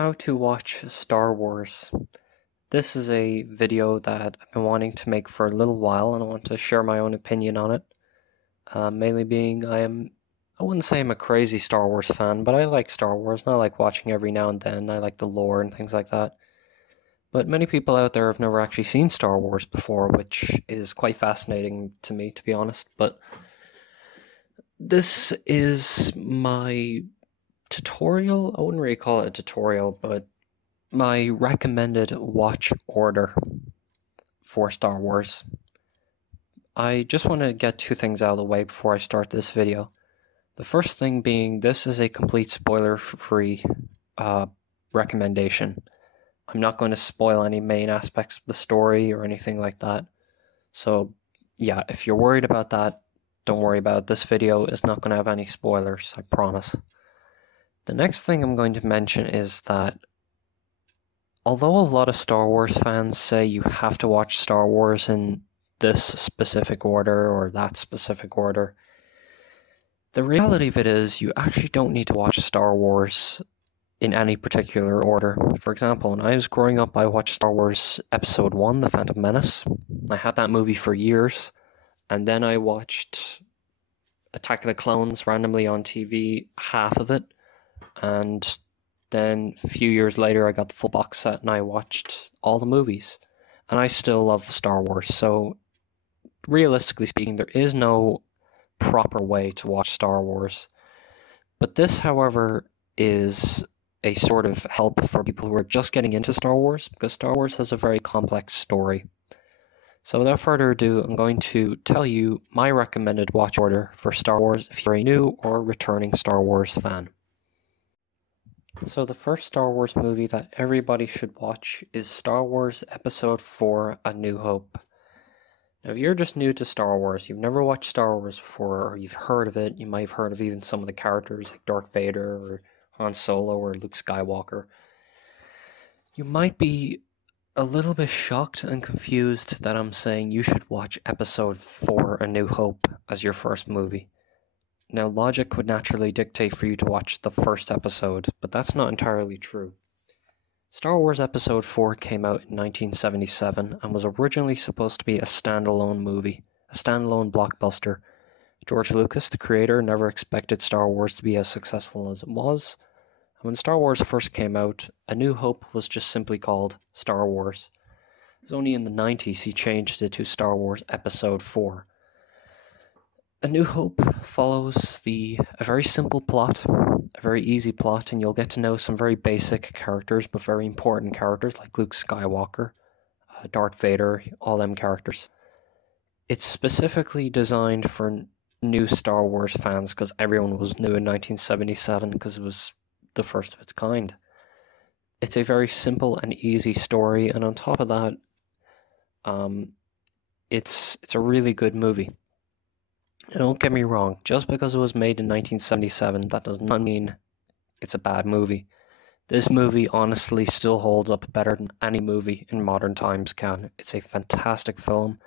How to watch Star Wars. This is a video that I've been wanting to make for a little while, and I want to share my own opinion on it. Mainly being I wouldn't say I'm a crazy Star Wars fan, but I like Star Wars and I like watching every now and then. I like the lore and things like that. But many people out there have never actually seen Star Wars before, which is quite fascinating to me, to be honest. But this is my tutorial. I wouldn't really call it a tutorial, but my recommended watch order for Star Wars. I just want to get two things out of the way before I start this video. The first thing being, this is a complete spoiler-free recommendation. I'm not going to spoil any main aspects of the story or anything like that. So yeah, if you're worried about that, don't worry about it. This video is not going to have any spoilers, I promise. The next thing I'm going to mention is that although a lot of Star Wars fans say you have to watch Star Wars in this specific order or that specific order, the reality of it is you actually don't need to watch Star Wars in any particular order. For example, when I was growing up, I watched Star Wars Episode 1, The Phantom Menace. I had that movie for years, and then I watched Attack of the Clones randomly on TV, half of it, and then a few years later I got the full box set and I watched all the movies. And I still love Star Wars, so realistically speaking, there is no proper way to watch Star Wars. But this, however, is a sort of help for people who are just getting into Star Wars, because Star Wars has a very complex story. So without further ado, I'm going to tell you my recommended watch order for Star Wars if you're a new or returning Star Wars fan. So the first Star Wars movie that everybody should watch is Star Wars Episode 4, A New Hope. Now, if you're just new to Star Wars, you've never watched Star Wars before, or you've heard of it, you might have heard of even some of the characters like Darth Vader or Han Solo or Luke Skywalker, you might be a little bit shocked and confused that I'm saying you should watch Episode 4, A New Hope as your first movie. Now, logic would naturally dictate for you to watch the first episode, but that's not entirely true. Star Wars Episode 4 came out in 1977 and was originally supposed to be a standalone movie, a standalone blockbuster. George Lucas, the creator, never expected Star Wars to be as successful as it was. And when Star Wars first came out, A New Hope was just simply called Star Wars. It was only in the 90s he changed it to Star Wars Episode 4. A New Hope follows a very simple plot, a very easy plot, and you'll get to know some very basic characters, but very important characters like Luke Skywalker, Darth Vader, all them characters. It's specifically designed for new Star Wars fans, because everyone was new in 1977, because it was the first of its kind. It's a very simple and easy story, and on top of that, it's a really good movie. Don't get me wrong, just because it was made in 1977, that does not mean it's a bad movie. This movie honestly still holds up better than any movie in modern times can. It's a fantastic film.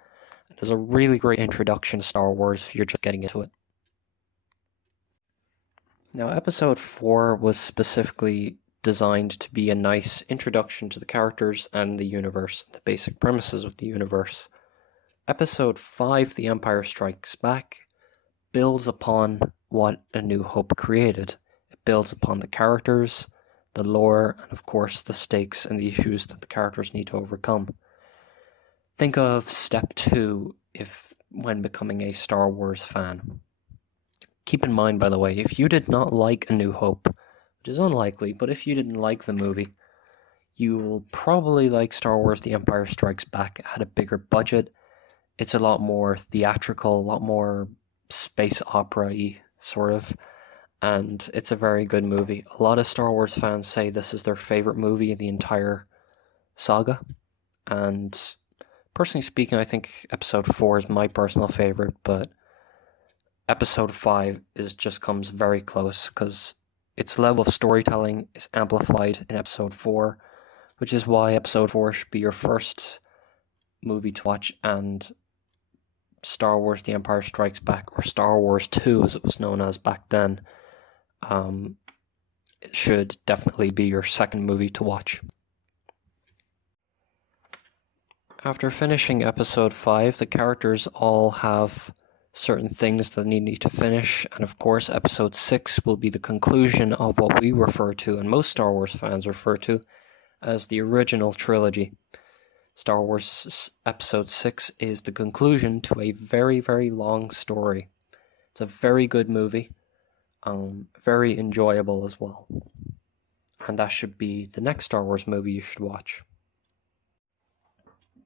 It is a really great introduction to Star Wars if you're just getting into it. Now, Episode 4 was specifically designed to be a nice introduction to the characters and the universe, the basic premises of the universe. Episode 5, The Empire Strikes Back, builds upon what A New Hope created. It builds upon the characters, the lore, and of course the stakes and the issues that the characters need to overcome. Think of step 2 when becoming a Star Wars fan. Keep in mind, by the way, if you did not like A New Hope, which is unlikely, but if you didn't like the movie, you will probably like Star Wars The Empire Strikes Back. It had a bigger budget. It's a lot more theatrical, a lot more space opera-y, sort of, and it's a very good movie. A lot of Star Wars fans say this is their favorite movie in the entire saga, and personally speaking, I think Episode 4 is my personal favorite, but Episode 5 just comes very close, because its level of storytelling is amplified in Episode 4, which is why Episode 4 should be your first movie to watch, and Star Wars The Empire Strikes Back, or Star Wars 2 as it was known as back then, it should definitely be your second movie to watch. After finishing episode 5, the characters all have certain things that they need to finish, and of course episode 6 will be the conclusion of what we refer to, and most Star Wars fans refer to, as the original trilogy. Star Wars episode 6 is the conclusion to a very, very long story. It's a very good movie, very enjoyable as well. And that should be the next Star Wars movie you should watch.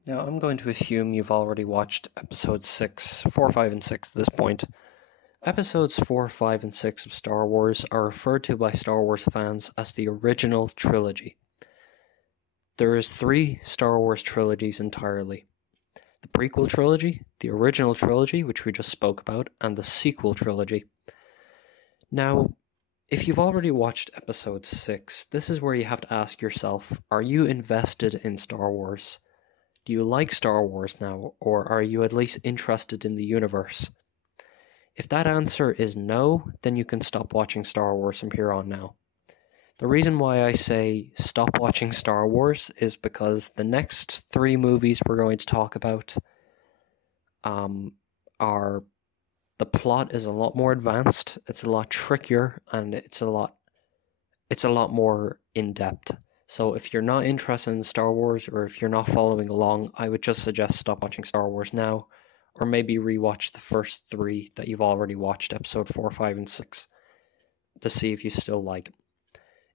Now, I'm going to assume you've already watched episodes 4, 5, and 6 at this point. Episodes 4, 5, and 6 of Star Wars are referred to by Star Wars fans as the original trilogy. There is 3 Star Wars trilogies entirely. The prequel trilogy, the original trilogy, which we just spoke about, and the sequel trilogy. Now, if you've already watched episode 6, this is where you have to ask yourself, are you invested in Star Wars? Do you like Star Wars now, or are you at least interested in the universe? If that answer is no, then you can stop watching Star Wars from here on now. The reason why I say stop watching Star Wars is because the next 3 movies we're going to talk about are... The plot is a lot more advanced, it's a lot trickier, and it's a lot more in-depth. So if you're not interested in Star Wars, or if you're not following along, I would just suggest stop watching Star Wars now, or maybe rewatch the first 3 that you've already watched, episode 4, 5, and 6, to see if you still like it.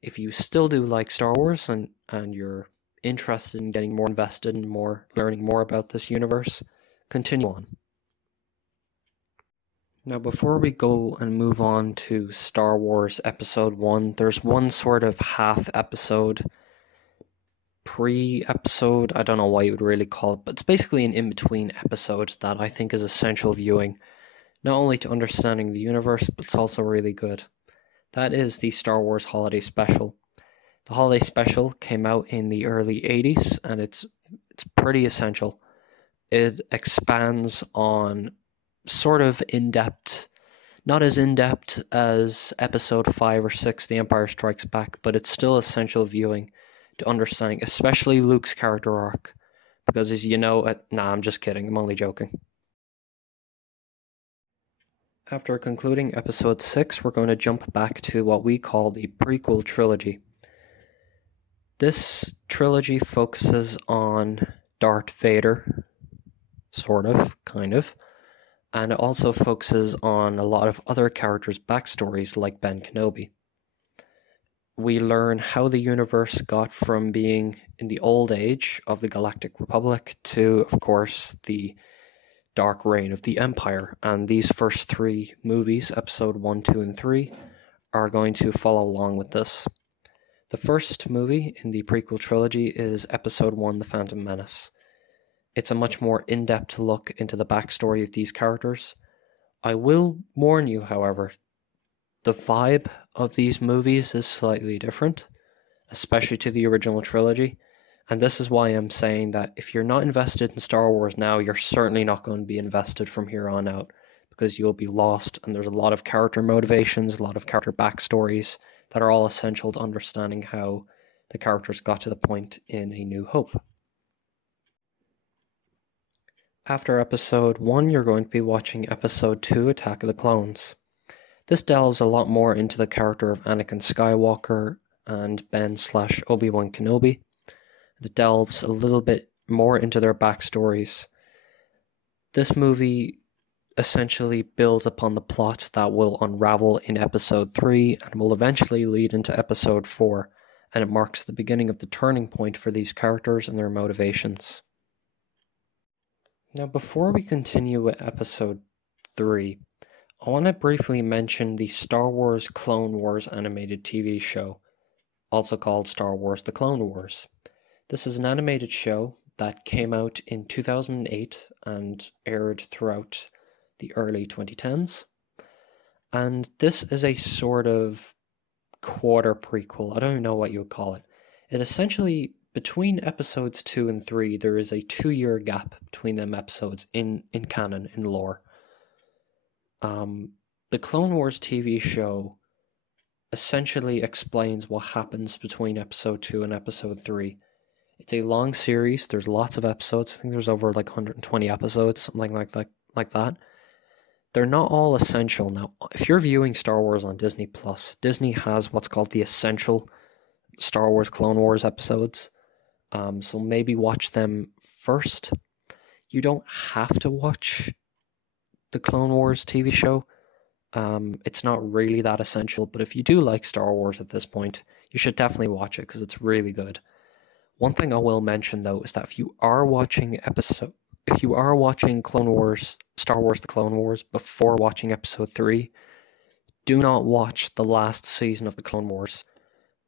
If you still do like Star Wars, and you're interested in getting more invested and learning more about this universe, continue on. Now, before we go and move on to Star Wars Episode 1, there's one sort of half-episode, pre-episode, I don't know what you would really call it, but it's basically an in-between episode that I think is essential viewing, not only to understanding the universe, but it's also really good. That is the Star Wars Holiday Special. The Holiday Special came out in the early 80s, and it's pretty essential. It expands on sort of in-depth, not as in-depth as episode 5 or 6, The Empire Strikes Back, but it's still essential viewing to understanding, especially Luke's character arc, because as you know, I'm just kidding, I'm only joking. After concluding episode 6, we're going to jump back to what we call the Prequel Trilogy. This trilogy focuses on Darth Vader, sort of, kind of, and it also focuses on a lot of other characters' backstories like Ben Kenobi. We learn how the universe got from being in the old age of the Galactic Republic to, of course, the dark reign of the Empire. And these first 3 movies, episode 1, 2, and 3, are going to follow along with this. The first movie in the prequel trilogy is episode 1, The Phantom Menace. It's a much more in-depth look into the backstory of these characters. I will warn you, however, the vibe of these movies is slightly different, especially to the original trilogy, and this is why I'm saying that if you're not invested in Star Wars now, you're certainly not going to be invested from here on out, because you'll be lost, and there's a lot of character motivations, a lot of character backstories that are all essential to understanding how the characters got to the point in A New Hope. After episode 1, you're going to be watching episode 2, Attack of the Clones. This delves a lot more into the character of Anakin Skywalker and Ben/Obi-Wan Kenobi. It delves a little bit more into their backstories. This movie essentially builds upon the plot that will unravel in episode 3 and will eventually lead into episode 4, and it marks the beginning of the turning point for these characters and their motivations. Now, before we continue with episode 3, I want to briefly mention the Star Wars Clone Wars animated TV show, also called Star Wars The Clone Wars. This is an animated show that came out in 2008 and aired throughout the early 2010s. And this is a sort of quarter prequel. I don't even know what you would call it. It essentially, between episodes 2 and 3, there is a 2-year gap between them episodes in canon, in lore. The Clone Wars TV show essentially explains what happens between episode 2 and episode 3. It's a long series. There's lots of episodes. I think there's over like 120 episodes, something like that. They're not all essential. Now, if you're viewing Star Wars on Disney Plus, Disney has what's called the essential Star Wars Clone Wars episodes. So maybe watch them first. You don't have to watch the Clone Wars TV show. It's not really that essential, but if you do like Star Wars at this point, you should definitely watch it because it's really good. One thing I will mention though is that if you are watching Clone Wars, Star Wars The Clone Wars before watching episode 3, do not watch the last season of The Clone Wars.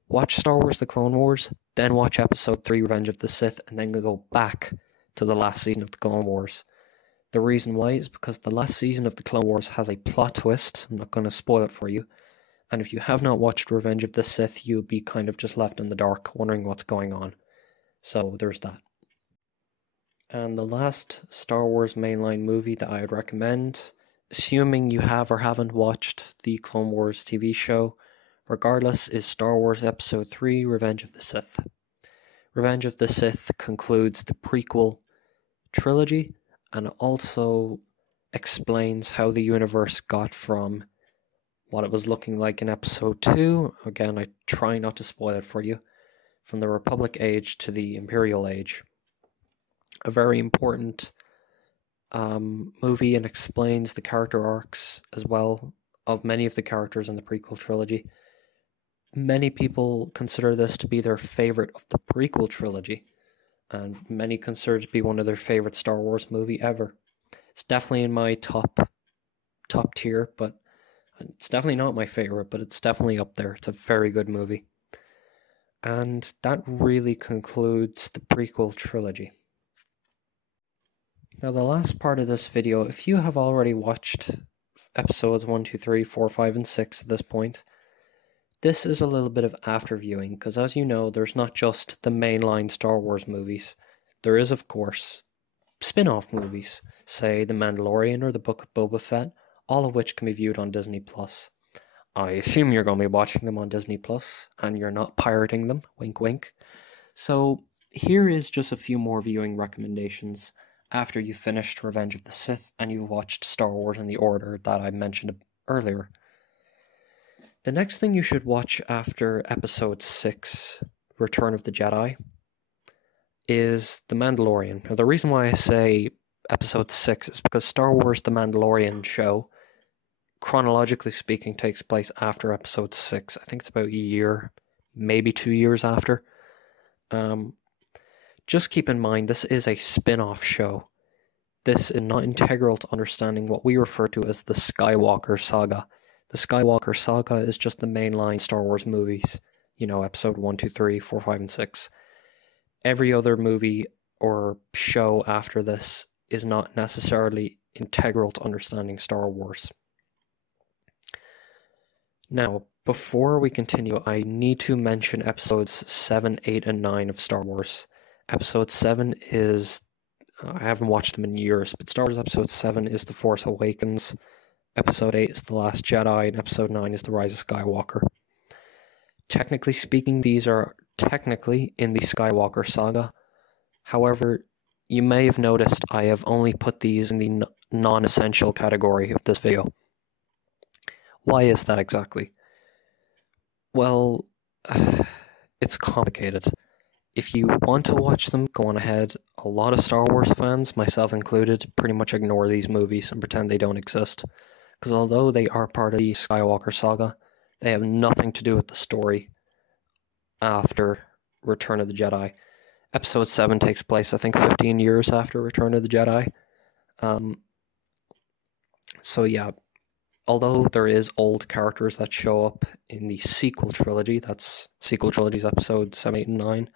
Watch Star Wars The Clone Wars, then watch episode 3 Revenge of the Sith, and then go back to the last season of The Clone Wars. The reason why is because the last season of The Clone Wars has a plot twist. I'm not going to spoil it for you. And if you have not watched Revenge of the Sith, you'll be kind of just left in the dark, wondering what's going on. So there's that. And the last Star Wars mainline movie that I would recommend, assuming you have or haven't watched the Clone Wars TV show, regardless, is Star Wars Episode 3, Revenge of the Sith. Revenge of the Sith concludes the prequel trilogy, and also explains how the universe got from what it was looking like in episode 2. Again, I try not to spoil it for you. From the Republic Age to the Imperial Age. A very important movie, and explains the character arcs as well of many of the characters in the prequel trilogy. Many people consider this to be their favorite of the prequel trilogy, and many consider it to be one of their favorite Star Wars movie ever. It's definitely in my top tier, but it's definitely not my favorite, but it's definitely up there. It's a very good movie. And that really concludes the prequel trilogy. Now, the last part of this video, if you have already watched episodes 1, 2, 3, 4, 5, and 6 at this point, this is a little bit of after viewing, because as you know, there's not just the mainline Star Wars movies. There is, of course, spin-off movies, say The Mandalorian or The Book of Boba Fett, all of which can be viewed on Disney Plus. I assume you're going to be watching them on Disney Plus, and you're not pirating them, wink wink. So here is just a few more viewing recommendations after you've finished Revenge of the Sith and you've watched Star Wars in the order that I mentioned earlier. The next thing you should watch after Episode 6, Return of the Jedi, is The Mandalorian. Now, the reason why I say Episode 6 is because Star Wars The Mandalorian show, chronologically speaking, takes place after Episode 6. I think it's about a year, maybe 2 years after. Just keep in mind, this is a spin-off show. This is not integral to understanding what we refer to as the Skywalker saga. The Skywalker saga is just the mainline Star Wars movies. You know, episode 1, 2, 3, 4, 5, and 6. Every other movie or show after this is not necessarily integral to understanding Star Wars. Now, before we continue, I need to mention episodes 7, 8, and 9 of Star Wars. Episode 7 is, I haven't watched them in years, but Star Wars Episode 7 is The Force Awakens, Episode 8 is The Last Jedi, and Episode 9 is The Rise of Skywalker. Technically speaking, these are technically in the Skywalker saga. However, you may have noticed I have only put these in the non-essential category of this video. Why is that exactly? Well, it's complicated. If you want to watch them, go on ahead. A lot of Star Wars fans, myself included, pretty much ignore these movies and pretend they don't exist. Because although they are part of the Skywalker saga, they have nothing to do with the story after Return of the Jedi. Episode 7 takes place, I think, 15 years after Return of the Jedi. So yeah, although there is old characters that show up in the sequel trilogy, that's sequel trilogy's episode 7, 8, and 9,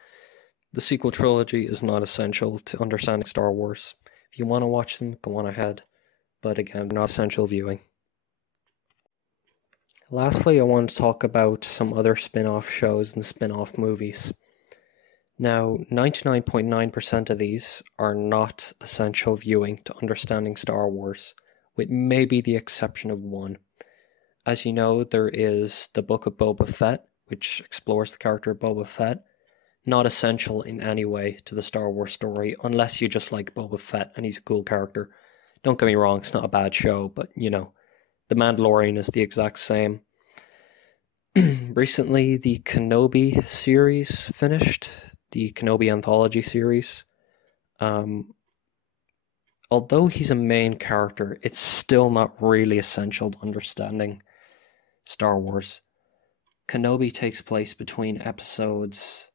the sequel trilogy is not essential to understanding Star Wars. If you want to watch them, go on ahead. But again, not essential viewing. Lastly, I want to talk about some other spin-off shows and spin-off movies. Now, 99.9% of these are not essential viewing to understanding Star Wars, with maybe the exception of one. As you know, there is the Book of Boba Fett, which explores the character of Boba Fett. Not essential in any way to the Star Wars story, unless you just like Boba Fett and he's a cool character. Don't get me wrong, it's not a bad show, but you know, The Mandalorian is the exact same. Recently, the Kenobi series finished, the Kenobi anthology series. Although he's a main character, it's still not really essential to understanding Star Wars. Kenobi takes place between episodes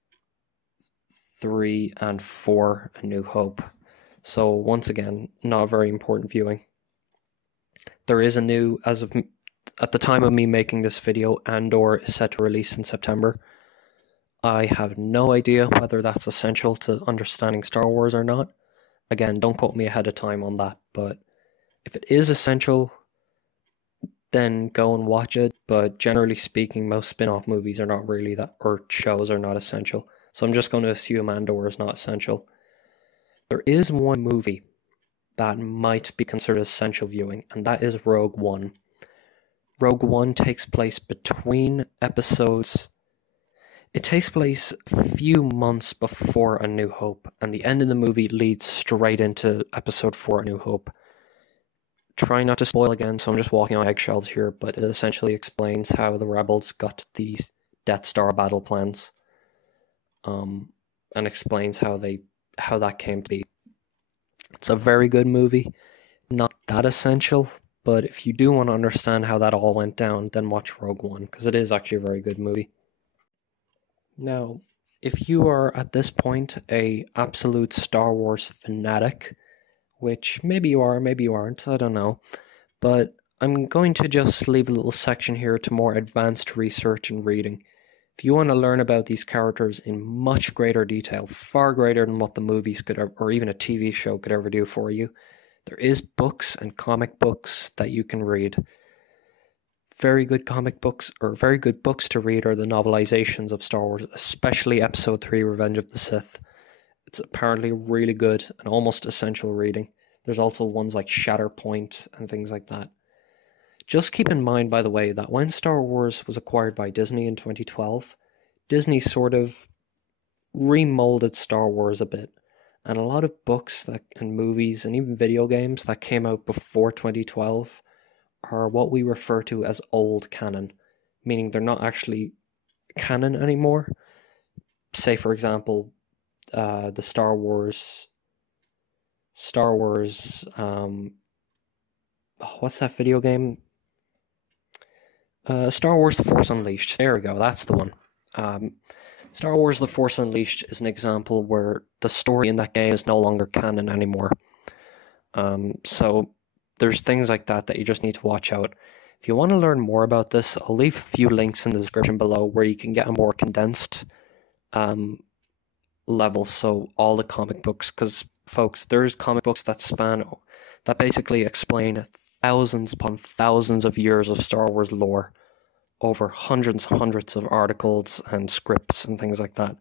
3 and 4, A New Hope. So once again, not a very important viewing. There is a new, at the time of me making this video, Andor is set to release in September. I have no idea whether that's essential to understanding Star Wars or not. Again, don't quote me ahead of time on that, but if it is essential, then go and watch it. But generally speaking, most spin-off movies are not really that, or shows are not essential. So I'm just going to assume Andor is not essential. There is one movie that might be considered essential viewing, and that is Rogue One. Rogue One takes place between episodes. It takes place a few months before A New Hope, and the end of the movie leads straight into episode 4, A New Hope. Try not to spoil again, so I'm just walking on eggshells here, but it essentially explains how the rebels got the Death Star battle plans, and explains how that came to be. It's a very good movie, not that essential, but if you do want to understand how that all went down, then watch Rogue One, because it is actually a very good movie. Now, if you are at this point a absolute Star Wars fanatic, which maybe you are, maybe you aren't, I don't know, but I'm going to just leave a little section here to more advanced research and reading. If you want to learn about these characters in much greater detail, far greater than what the movies could ever, or even a TV show could ever do for you, there is books and comic books that you can read. Very good comic books, or very good books to read, are the novelizations of Star Wars, especially Episode 3, Revenge of the Sith. It's apparently really good and almost essential reading. There's also ones like Shatterpoint and things like that. Just keep in mind, by the way, that when Star Wars was acquired by Disney in 2012, Disney sort of remolded Star Wars a bit. And a lot of books and movies and even video games that came out before 2012 are what we refer to as old canon, meaning they're not actually canon anymore. Say, for example, the Star Wars, what's that video game? Star Wars The Force Unleashed. There we go, that's the one. Star Wars The Force Unleashed is an example where the story in that game is no longer canon anymore. So there's things like that you just need to watch out. If you want to learn more about this, I'll leave a few links in the description below where you can get a more condensed level. So all the comic books, because folks, there's comic books that basically explain thousands upon thousands of years of Star Wars lore over hundreds and hundreds of articles and scripts and things like that.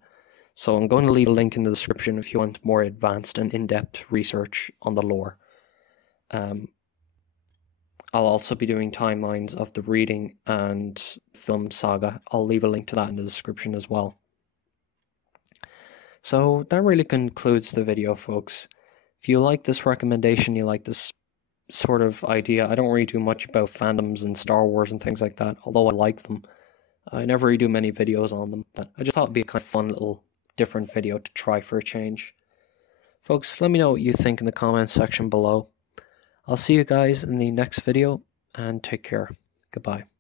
So I'm going to leave a link in the description if you want more advanced and in-depth research on the lore. I'll also be doing timelines of the reading and film saga. I'll leave a link to that in the description as well. So that really concludes the video, folks. If you like this recommendation, you like this sort of idea, I don't really do much about fandoms and Star Wars and things like that, although I like them. I never really do many videos on them, but I just thought it'd be a kind of fun little different video to try for a change. Folks, let me know what you think in the comments section below. I'll see you guys in the next video, and take care. Goodbye.